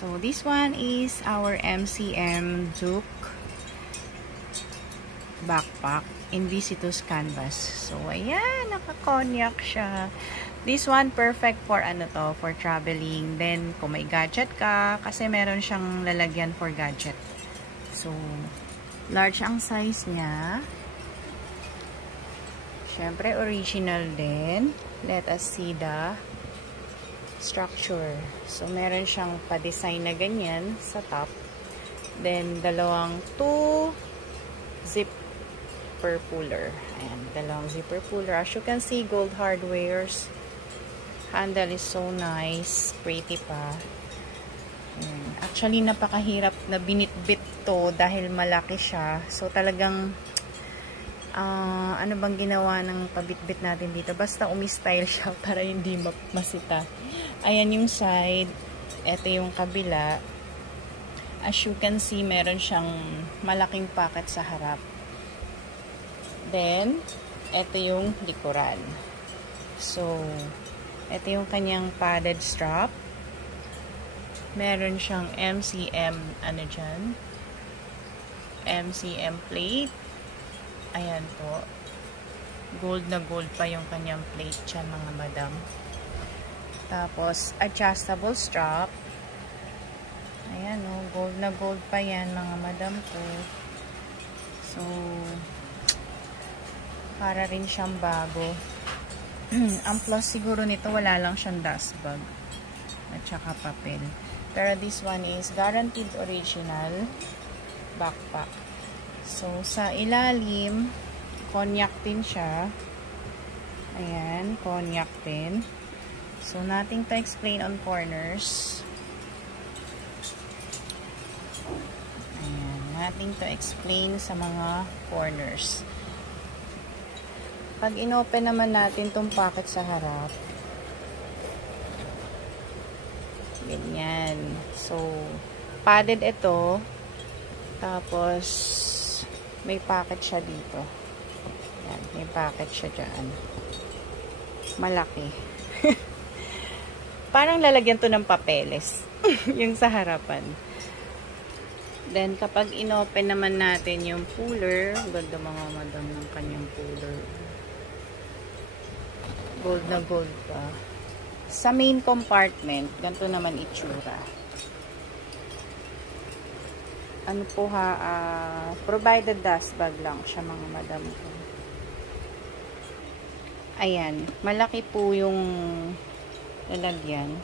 So, this one is our MCM Duke backpack in Visitus canvas. So, ayan, naka-cognac siya. This one, perfect for ano to, for traveling. Then, kung may gadget ka, kasi meron siyang lalagyan for gadget. So, large ang size niya. Siyempre, original din. Let us see the structure. So, meron siyang pa-design na ganyan sa top. Then, dalawang 2 zipper puller. Ayan, dalawang zipper puller. As you can see, gold hardwares. Handle is so nice. Pretty pa. Ayan. Actually, napakahirap na binitbit to dahil malaki siya. So, talagang ano bang ginawa ng pabitbit natin dito? Basta umi-style siya para hindi masita. Ayan yung side. Ito yung kabila. As you can see, meron siyang malaking pocket sa harap. Then, ito yung likuran. So, ito yung kanyang padded strap. Meron siyang MCM, ano dyan? MCM plate. Ayan po. Gold na gold pa yung kanyang plate dyan, mga madam. Tapos, adjustable strap. Ayan o, gold na gold pa yan, mga madam ko. So, para rin siyang bago. Ang plus siguro nito, wala lang siyang dust bag. At saka papel. Pero this one is guaranteed original backpack. So, sa ilalim, cognac din siya. Ayan, cognac din. So, nothing to explain on corners. Ayan, nothing to explain sa mga corners. Pag inopen naman natin tong pocket sa harap, ganyan. So, padded ito. Tapos, may pocket siya dito. Yan, may pocket siya dyan. Malaki. Parang lalagyan to ng papeles. Yung sa harapan. Then, kapag inopen naman natin yung puller, ganda mga madam ng kanyang puller. Gold na gold pa. Sa main compartment, ganito naman itsura. Ano po ha, provided dust bag lang siya, mga madam ko. Ayan, malaki po yung lalagyan.